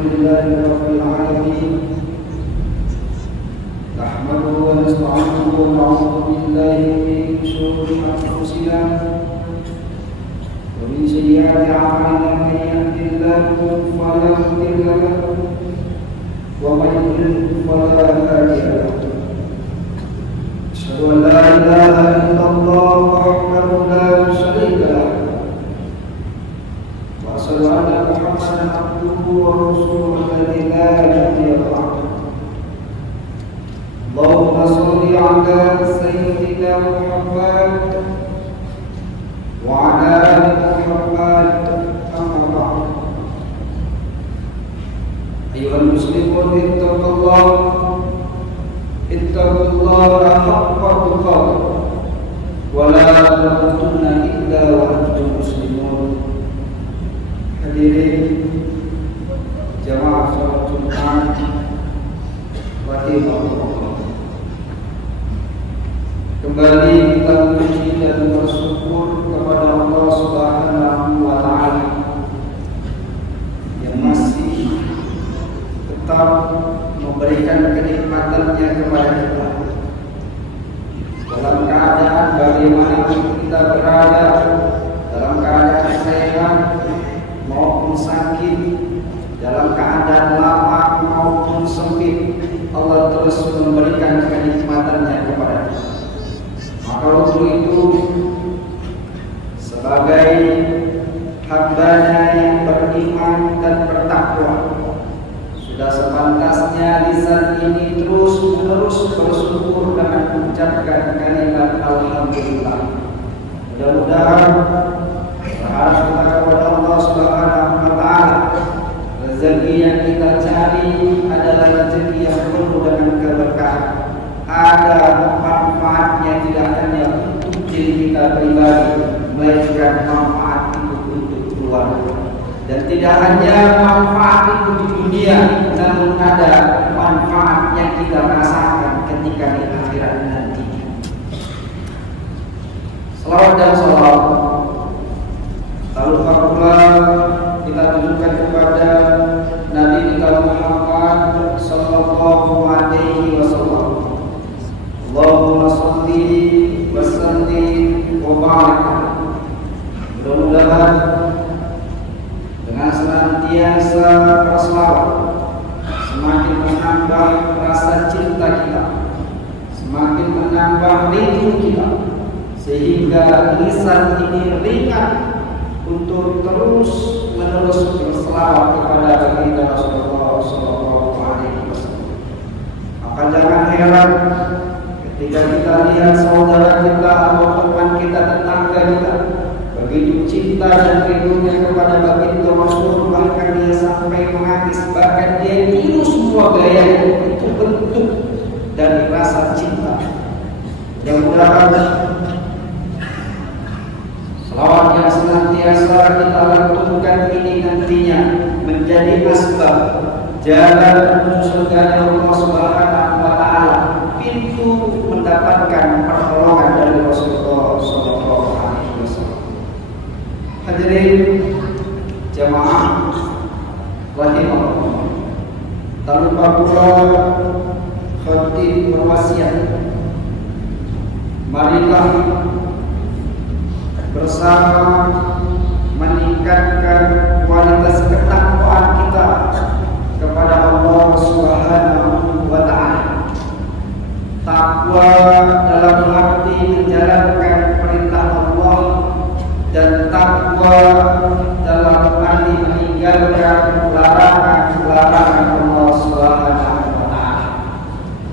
لله رب العالمين نحمده ونستعينه ونعوذ بالله من شرور أنفسنا ومن سيئات أعمالنا من يهده الله فلا مضل له ومن يضلل فلا هادي له أشهد أن لا إله إلا الله وحده لا شريك له وأشهد أن محمدا عبده ورسوله الذي لا نبي بعده اللهم صل على سيدنا محمد وعلى آل محمد أما بعد أيها المسلمون اتقوا الله حق تقاته ولا تموتن إلا وأنتم مسلمون. Hadirin jamaah salat Jumat rahimahullah. Kembali kita memuji dan bersyukur kepada Allah Subhanahu wa taala yang masih tetap memberikan kenikmatan-Nya kepada kita. Dalam keadaan bagaimanapun kita berada, dalam keadaan sehat maupun sakit, dalam keadaan lapang maupun sempit, Allah terus memberikan kenikmatan-Nya kepada kita. Maka untuk itu, sebagai hamba-Nya yang beriman dan bertakwa, sudah sepantasnya lisan ini terus-menerus bersyukur dengan mengucapkan kalimat alhamdulillah. Mudah-mudahan berharap kita kepada Allah Subhanahu wa taala, rezeki yang kita cari adalah rezeki yang penuh dengan keberkahan. Ada manfaatnya tidak hanya untuk diri kita pribadi, melainkan manfaat itu untuk keluarga. Dan tidak hanya manfaat itu di dunia, namun ada manfaat yang kita rasakan ketika di akhirat nanti. Salawat dan salawat tak lupa pula kita tunjukkan kepada Nabi kita Muhammad sallallahu alaihi wasallam. Allahumma shalli wa sallim wa barik. Mudah-mudahan dengan senantiasa berselawat semakin menambah rasa cinta kita, semakin menambah rindu kita, sehingga lisan ini ringan untuk terus menerus berselawat kepada baginda Rasulullah sallallahu alaihi wasallam. Maka jangan heran ketika kita lihat saudara kita atau teman kita, tetangga kita begitu cinta dan rindunya kepada baginda Rasul, bahkan dia sampai menangis, bahkan dia tiru semua gayanya. Itu bentuk dari rasa cinta. Mudah-mudahan selawat yang senantiasa kita lantunkan ini nantinya menjadi asbab jalan menuju surga Allah Subhanahu wa taala, pintu mendapatkan pertolongan dari Rasulullah sallallahu alaihi wasallam. Hadirin jamaah rahimahullah, tak lupa pula khatib berwasiat, marilah bersama meningkatkan kualitas ketakwaan kita kepada Allah Subhanahu wa taala. Takwa dalam arti menjalankan perintah Allah, dan takwa dalam arti meninggalkan larangan-larangan Allah Subhanahu wa taala.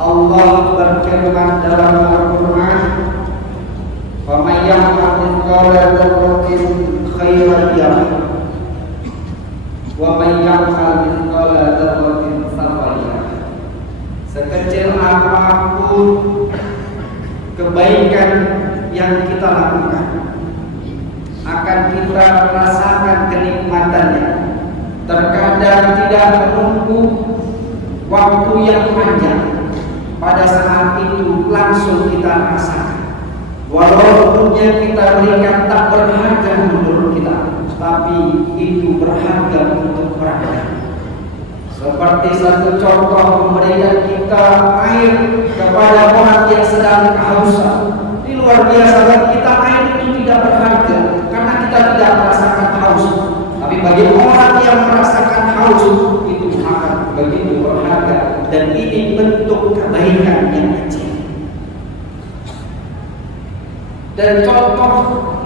Allah berfirman dalam Al-Qur'an, "Faman ya'mal mithqala dzarratin khairan yarah, wa man ya'mal mithqala dzarratin syarran yarah." Sekecil apapun kebaikan yang kita lakukan, akan kita rasakan kenikmatannya. Terkadang tidak menunggu waktu yang panjang, pada saat itu langsung kita rasakan. Walaupun yang kita berikan tak berharga menurut kita, tapi tapi itu berharga untuk orang lain. Seperti satu contoh memberikan kita air kepada orang yang sedang kehausan. Ini luar biasa, bagi kita air itu tidak berharga karena kita tidak merasakan haus. Tapi bagi orang yang merasakan haus itu akan begitu berharga, dan ini bentuk kebaikan yang kecil. Dan contoh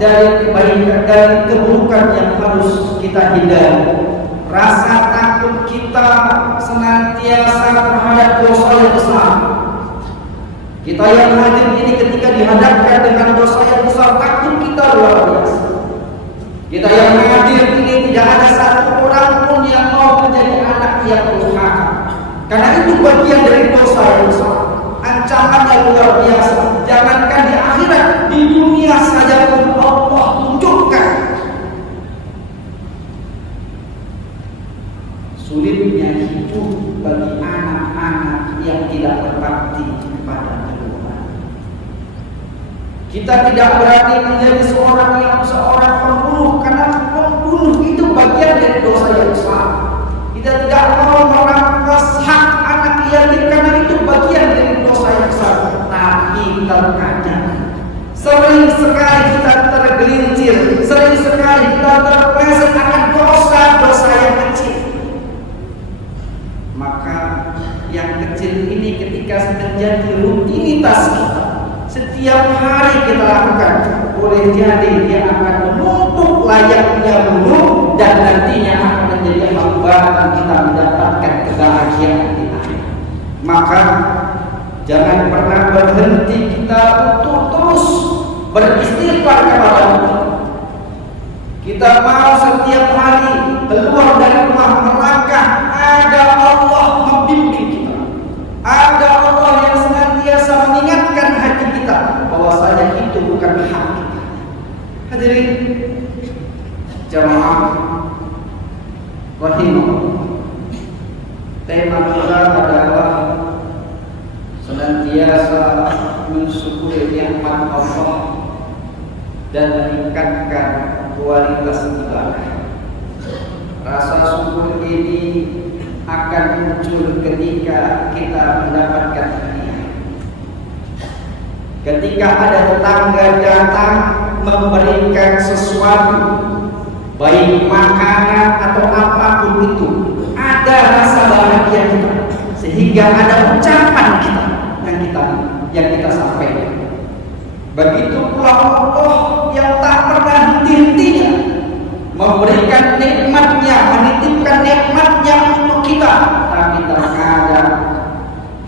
dari kebaikan, dari keburukan yang harus kita hindari, rasa takut kita senantiasa terhadap dosa yang besar. Kita yang hadir ini ketika dihadapkan dengan dosa yang besar, takut kita luar biasa. Kita yang hadir ini tidak ada satu orang pun yang mau menjadi anak yang durhaka, karena itu bagian dari dosa yang besar. Ancamannya luar biasa. Jangankan di akhirat, di dunia saja pun Allah tunjukkan. Sulitnya hidup bagi anak-anak yang tidak berbakti kepada Tuhan. Kita tidak berarti menjadi seorang pembunuh, karena pembunuh itu bagian dari dosa yang besar. Kita tidak mau merampas hak anak yatim karena itu bagian dari dosa yang besar. Tapi terkadang sering sekali kita tergelincir, sering sekali kita terpleset akan dosa-dosa yang kecil. Maka yang kecil ini ketika menjadi rutinitas kita, setiap hari kita lakukan, boleh jadi dia akan menumpuk layaknya gunung dan nantinya akan menjadi hambatan kita mendapatkan kebahagiaan di akhir. Maka jangan pernah berhenti kita untuk terus beristighfar kepada Allah. Kita mau setiap hari keluar dari rumah melangkah, ada Allah membimbing kita, ada Allah yang senantiasa mengingatkan hati kita bahwasanya itu bukan hak kita. Hadirin jamaah rahimahullah, tema kita adalah senantiasa mensyukuri nikmat Allah dan meningkatkan kualitas ibadah. Rasa syukur ini akan muncul ketika kita mendapatkan hadiah. Ketika ada tetangga datang memberikan sesuatu, baik makanan atau apapun itu, ada rasa bahagia kita, sehingga ada ucapan kita yang kita sampaikan. Begitu pula Allah yang tak pernah henti-hentinya memberikan nikmatnya, menitipkan nikmatnya untuk kita. Tapi terkadang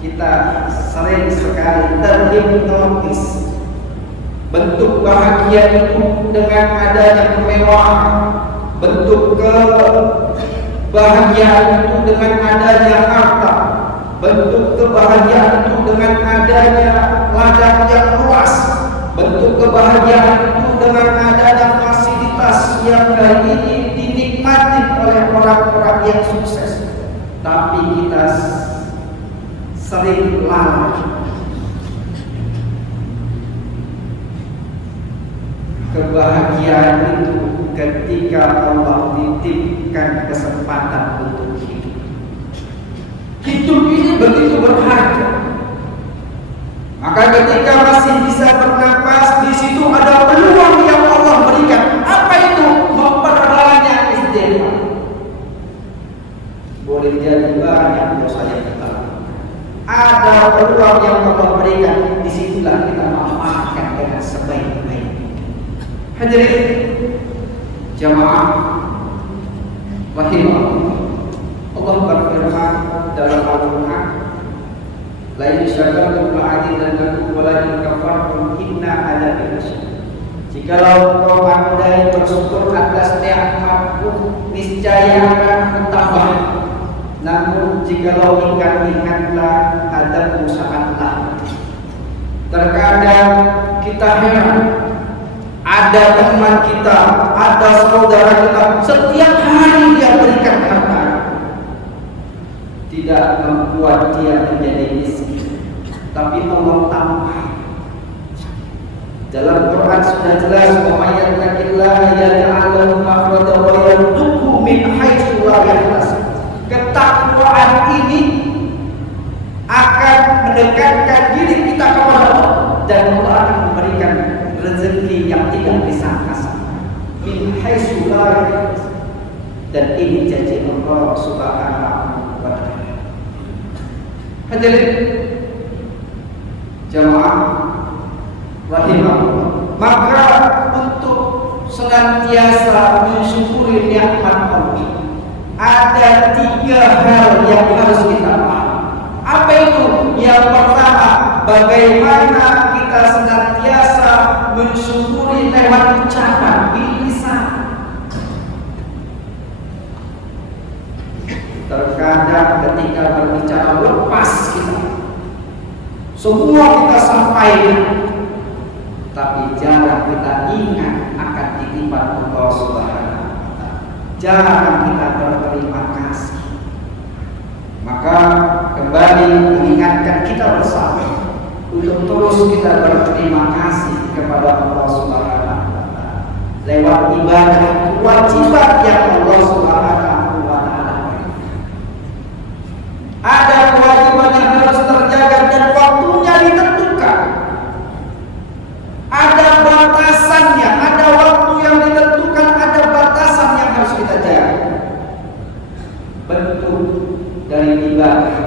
kita sering sekali terhipnotis. Bentuk bahagia itu dengan adanya kemewahan, bentuk kebahagiaan itu dengan adanya harta, bentuk kebahagiaan itu dengan adanya ladang yang luas, bentuk kebahagiaan itu dengan adanya fasilitas yang hari ini dinikmati oleh orang-orang yang sukses. Tapi kita sering lalai. Kebahagiaan itu ketika Allah titipkan kesempatan untuk hidup. Hidup ini begitu berharga. Maka ketika masih bisa bernapas, di situ ada peluang yang Allah berikan. Apa itu? Memperbanyak istighfar. Boleh jadi banyak dosa yang kita lakukan. Ada peluang yang Allah berikan, disitulah kita manfaatkan dengan sebaik-baiknya. Hadirin jamaah rahimahullah, Allah berfirman dalam Al-Quran, la in syakartum la'azidannakum wa la in kafartum inna adzabi lasyadid. Jikalau kau andai bersyukur atas nikmatku, niscaya akan bertambah. Namun jikalau ingat-ingatlah, azabku sangatlah. Terkadang kita heran, ada teman kita, ada saudara kita, setiap hari dia berikan harta, tidak membuat dia menjadi miskin, tapi Allah tambah. Dalam Quran sudah jelas bahwa yattaqillaha yaj'al lahu makhraja wa yarzuqhu min haitsu la yahtasib. Ketakwaan ini akan mendekatkan diri kita kepada Allah dan Allah akan memberikan rezeki yang tidak disangka-sangka. Min haitsu la yahtasib. Dan ini janji Allah Subhanahu wa taala. Hadirin jamaah rahimahullah, maka untuk senantiasa mensyukuri nikmat Allah ada 3 hal yang harus kita pahami. Apa itu? Yang pertama, bagaimana kita senantiasa mensyukuri lewat ucapan lisan. Terkadang ketika berbicara lepas kita, semua kita sampaikan, tapi jarang kita ingat akan titipan Allah Subhanahu wa taala. Jarang kita berterima kasih. Maka kembali mengingatkan kita bersama untuk terus kita berterima kasih kepada Allah Subhanahu wa taala lewat ibadah kewajiban yang Allah Subhanahu wa taala berikan. Ada kewajiban yang harus terjaga dan waktunya ditentukan. Ada batasannya, ada waktu yang ditentukan, ada batasan yang harus kita jaga. Bentuk dari ibadah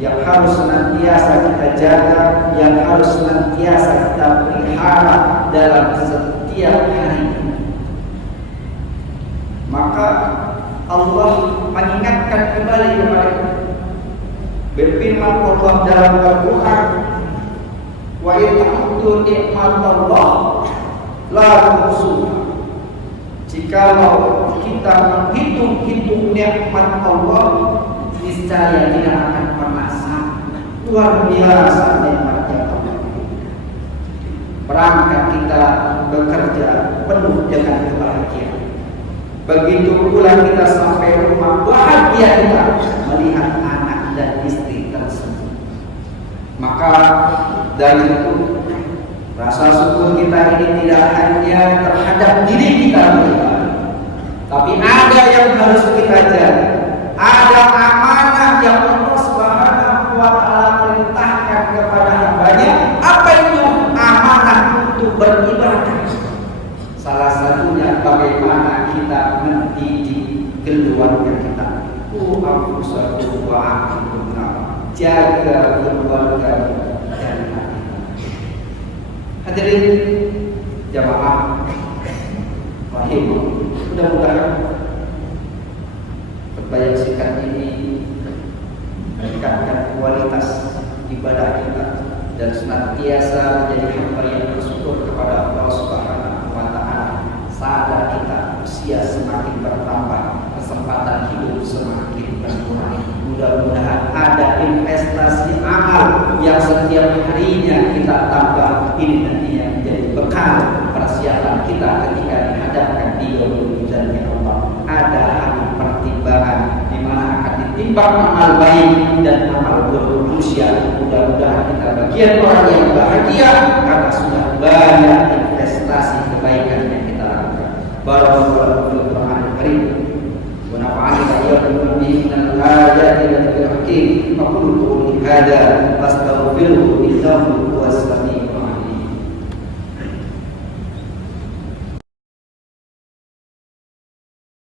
yang harus senantiasa kita jaga, yang harus senantiasa kita pelihara dalam setiap hari. Maka Allah mengingatkan kembali kepada kita. Berfirman Allah dalam Al-Quran, wa in ta'uddu ni'matallah la tuhsuha. Jikalau kita menghitung-hitung nikmat Allah, niscaya tidak akan pernah sampai. Luar biasa nikmatnya Allah. Perangkat kita bekerja penuh dengan kebahagiaan. Begitu pula kita sampai rumah, bahagia kita melihat anak dan istri tersebut. Maka dari itu rasa syukur kita ini tidak hanya terhadap diri kita pribadi, tapi ada yang harus kita jaga. Ada amanah yang Allah Subhanahu wa taala perintahkan kepada hambanya. Apa itu? Amanah untuk beribadah. Salah satunya bagaimana kita mendidik keluarga kita. Anfusakum wa ahlikum nar. Jaga keluarga dari api. Hadirin jamaah rahimah, mudah-mudahan khutbah singkat ini meningkatkan kualitas ibadah kita dan senantiasa menjadi hamba yang bersyukur kepada Allah Subhanahu wa taala. Sadar kita usia semakin bertambah, kesempatan hidup semakin berkurang. Mudah-mudahan ada investasi amal yang setiap harinya kita tambah. Ini nantinya menjadi bekal persiapan kita ketika dihadapkan di yaumul jannah Allah. Ada hari pertimbangan di mana akan ditimbang amal baik dan amal buruk manusia. Mudah-mudahan kita bagian orang yang bahagia karena sudah banyak investasi kebaikan yang kita lakukan. Barakallahu fil Qur'anil Karim. ونفعني وإياكم به من الآيات والذكر الحكيم. أقول قولي هذا فاستغفروه إنه هو السميع